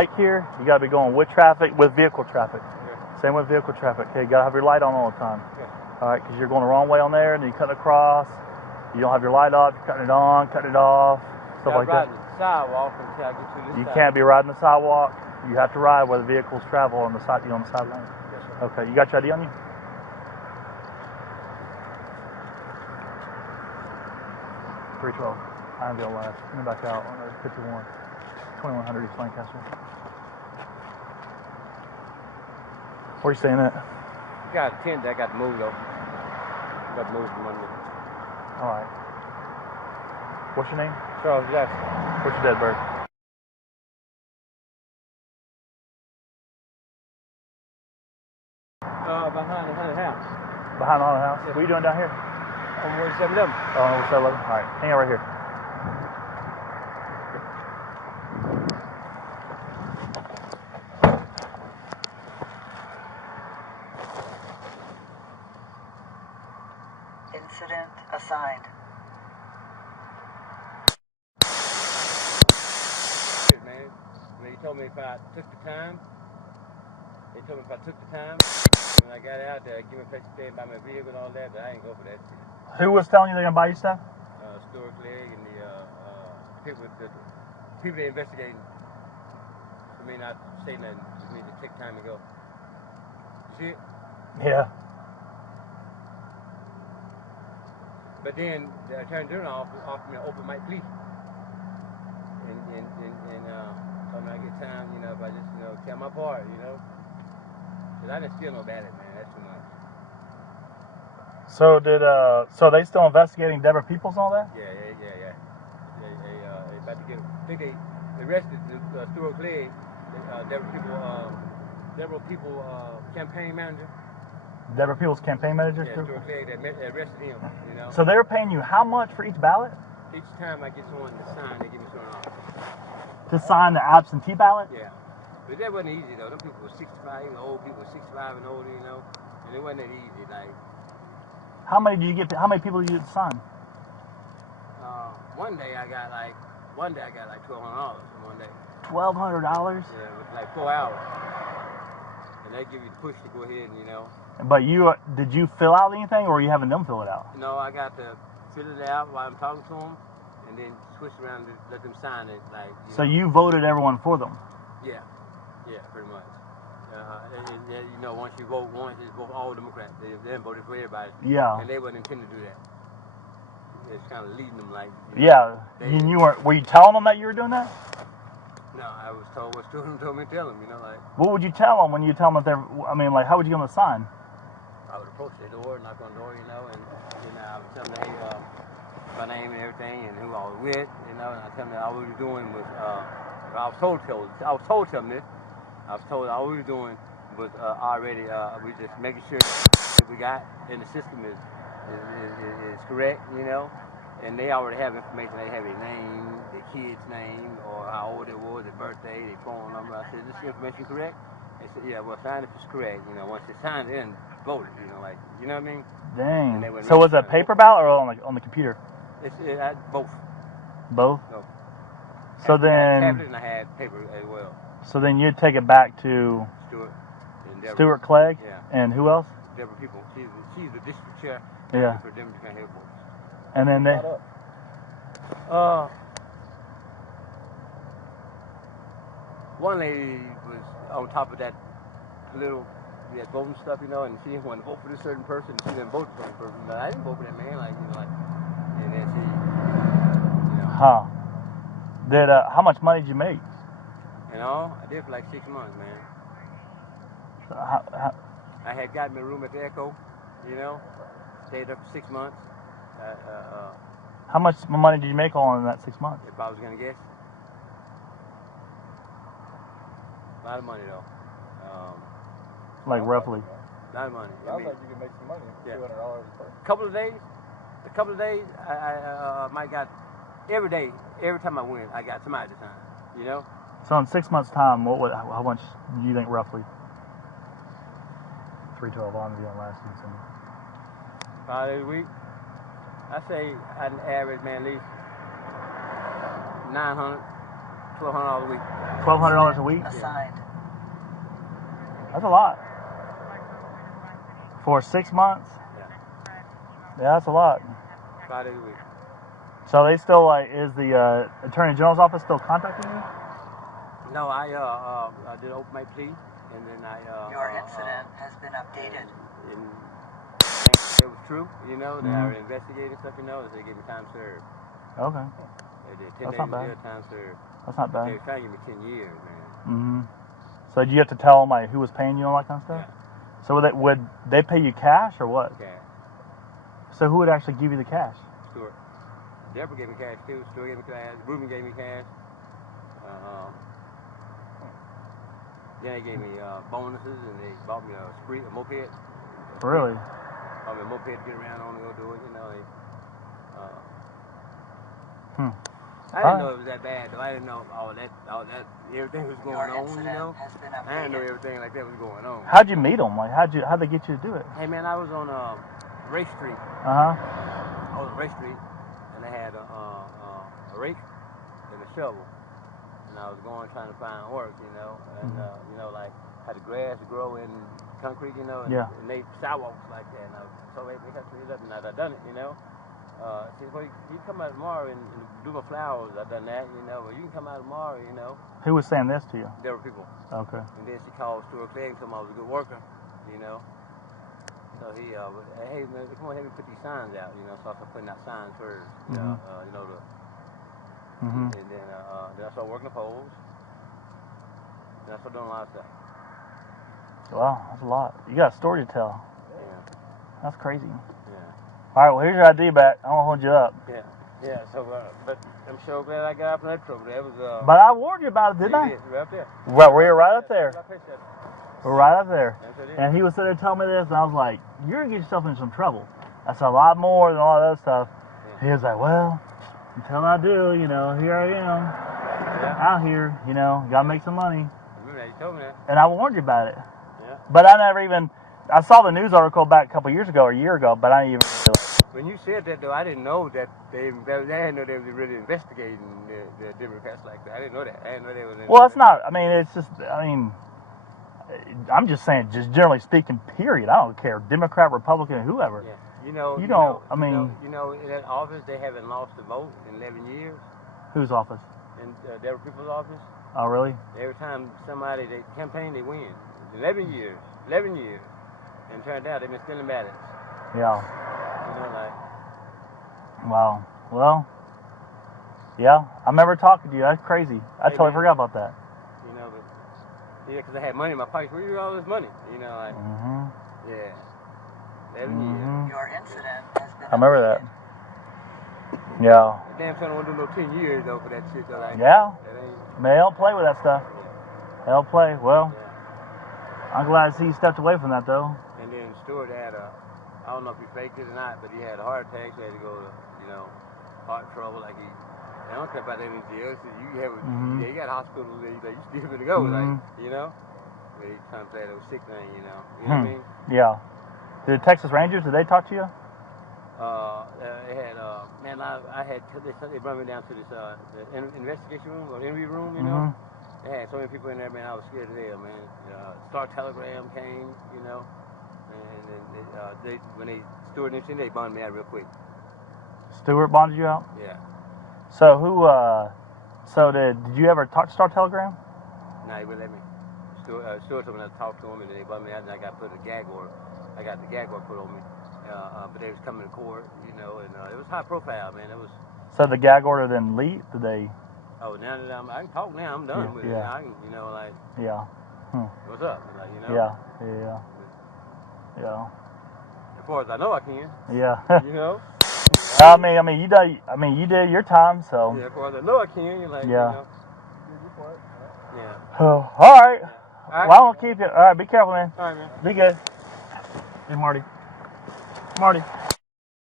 bike here, you gotta be going with traffic, with vehicle traffic. Okay. Same with vehicle traffic. Okay, you gotta have your light on all the time. Okay. All right, because you're going the wrong way on there, and then you cut across. You don't have your light off. You're cutting it on, cutting it off, stuff like that. I'm riding the sidewalk until I get to this You side. can't be riding the sidewalk. You have to ride where the vehicles travel on the side. You on the side lane. Yes, sir. Okay, you got your ID on you? 312. I'm going last. Coming back out on 51. 2100 East Lancaster. Where are you staying at? Got a tent that got moved though. Got moved from under. All right. What's your name? Charles Jackson. What's your dead bird? Behind the haunted house. Behind the haunted house? Yeah. What are you doing down here? On 177. Oh, on 711? All right. Hang out right here. Incident assigned. Man, they told me if I took the time, when I got out there, give me a place to stay, buy my vehicle and all that, but I ain't go for that shit. Who was telling you they're going to buy you stuff? Stuart Clegg and the people that investigating for me not to say nothing, for me to take time to go. You see it? Yeah. But then the Attorney General offered me an open mic plea. And told me I get time, if I just, tell my part, Because I didn't steal no ballot, man. That's too much. So they still investigating Deborah Peoples and all that? Yeah. They about to get, I think they arrested Stuart Clegg, Deborah Peoples campaign manager. Deborah Peoples campaign manager? Yeah, Stuart Clegg, they arrested him, So they were paying you how much for each ballot? Each time I get someone to sign, they give me someone off. To sign the absentee ballot? Yeah. But that wasn't easy, though. Them people were 65, even old people, 65 and older, And it wasn't that easy, like. How many people did you get to sign? One day I got like $1,200 in one day. $1,200? Yeah, with like 4 hours. And they give you the push to go ahead and, But did you fill out anything, or are you having them fill it out? No, I got to fill it out while I'm talking to them, and then switch around to let them sign it, like. So you voted everyone for them? Yeah, pretty much. Once you vote once, it's vote all Democrats. They voted for everybody. Yeah. And they wasn't intended to do that. It's kind of leading them like. Were you telling them that you were doing that? No, I was told what students told me to tell them. Like. What would you tell them when you tell them that how would you get them to sign? I would approach their door, knock on the door, and I would tell them, hey, my name and everything, and who I was with, and I tell them that all we were doing was, I was told to tell them this. I was told all we were doing was already, we just making sure that we got in the system is correct, and they already have information. They have their name, their kid's name, or how old they were, their birthday, their phone number. I said, is this information correct? They said, yeah, well, sign if it's correct. Once they signed it and voted, you know what I mean? Dang. So was it a paper ballot or on the computer? It's both. Both? No. So I had then. tablet and I had paper as well. So then you'd take it back to Stuart Clegg? Yeah. And who else? Deborah Peoples. She's the district chair. Yeah. For Denver County Airport. And then they. One lady was on top of that little voting stuff, and she didn't want to vote for this certain person. She didn't vote for this person. But I didn't vote for that man, and then she, Huh. How much money did you make? I did for like 6 months, man. So how, I had gotten me a room at the Echo, stayed there for 6 months. How much money did you make all in that 6 months? If I was going to guess. A lot of money, though. Like roughly? A lot of money. Sounds like you can make some money. Yeah. $200 a person. A couple of days, I might got, every time I went, I got somebody to sign, So in 6 months' time, how much do you think roughly? 312 on the last season. 5 days a week. I say an average, man, at least $900, $1,200 a week. $1,200 a week? Assigned. That's a lot. For 6 months? Yeah. Yeah, that's a lot. 5 days a week. So they still is the Attorney General's office still contacting you? No, I did open my plea, and then Your incident has been updated. And it was true, you know. They are investigating stuff, you know. They gave me time served. Okay. They did 10 That's days not bad. jail, time served. That's not bad. They were trying to give me 10 years, man. Mm-hmm. So did you have to tell them who was paying you and all that kind of stuff? Yeah. So would they pay you cash or what? Cash. So who would actually give you the cash? Stuart. Deborah gave me cash too. Stuart gave me cash. Ruben gave me cash. Then they gave me bonuses, and they bought me a moped. Really? Bought me a moped to get around on and go do it, you know. I didn't know it was that bad, though. I didn't know all that, everything was going on, you know. I didn't know everything like that was going on. How'd you meet them? How'd they get you to do it? Hey, man, I was on Race Street. Uh-huh. I was on Race Street, and they had a rake and a shovel. And I was trying to find work, you know. And, you know, like, had the grass grow in concrete, you know. And, and they sidewalks like that. And so they cut trees up, and I done it, you know. She said, well, you can come out tomorrow and do my flowers. I done that, you know. Well, you can come out tomorrow, you know. Who was saying this to you? There were people. Okay. And then she called Stuart Clegg and told me I was a good worker, you know. So he, hey, man, come on, help me put these signs out, you know. So I started putting out signs first, you know, and then I started working the poles. And I started doing a lot of stuff. Wow, that's a lot. You got a story to tell. Yeah. That's crazy. Yeah. All right, well, here's your ID back. I won't hold you up. Yeah. Yeah, so, but I'm so glad I got out from that trouble. That was, but I warned you about it, didn't I? Right up there. Well, we were right up there. We're right up there. Yes, and he was sitting there telling me this, and I was like, you're going to get yourself in some trouble. That's a lot more than all that other stuff. Yeah. He was like, well, until I do, you know, here I am. Yeah. Out here, you know, got to make some money. You told me that. And I warned you about it. Yeah. But I saw the news article back a couple years ago or a year ago, but I didn't even. When you said that, though, I didn't know that they didn't know they were really investigating the Democrats like that. I didn't know that. I didn't know they were. Well, it's not. I mean, it's just. I'm just saying, just generally speaking, period. I don't care, Democrat, Republican, whoever. Yeah. You know. In that office, they haven't lost a vote in 11 years. Whose office? In their people's office. Oh, really? Every time they campaign, they win. 11 years. 11 years. And it turned out they've been stealing ballots. Yeah. You know, like. Wow. Well, yeah. I remember talking to you. That's crazy. I totally forgot about that. You know, but because I had money in my pocket. Where you got all this money? You know, like. Yeah. 11 years. Your incident has been. I remember that. Yeah. Damn son, I don't want to do no 10 years though for that shit though. Like, yeah. Man, they don't play with that stuff. Yeah. They don't play. Well, I'm glad to see you stepped away from that though. And then Stuart had I don't know if he faked it or not, but he had a heart attack, so he had to go to, you know, heart trouble. Like I don't care about that in jail. So you got hospitals there, you still gonna go, like, you know. But he's trying to play that sick thing, you know. You know what I mean? Yeah. Did the Texas Rangers, did they talk to you? They had, man, they brought me down to this investigation room or interview room, you know. They had so many people in there, man, I was scared to hell, man. Star Telegram came, you know. And then when Stuart and they bonded me out real quick. Stuart bonded you out? Yeah. So did you ever talk to Star Telegram? No, he wouldn't let me. Stuart told me not to talk to him, and they bonded me out, and I got put a gag order. I got the gag order put on me. But they was coming to court, you know, and it was high profile, man. It was. So the gag order then leaked? Did they? Oh, now that I can talk now, I'm done with it. I can, you know, like. Yeah. What's up? Like, you know. Yeah. As far as I know, I can. Yeah. You know. I mean, you did your time, so. Yeah, as far as I know, I can. You're like. Yeah. You know, you did your part. Yeah. Oh, all right. Yeah. All right. Well, I won't keep you. All right, be careful, man. All right, man. Be good. Hey, Marty.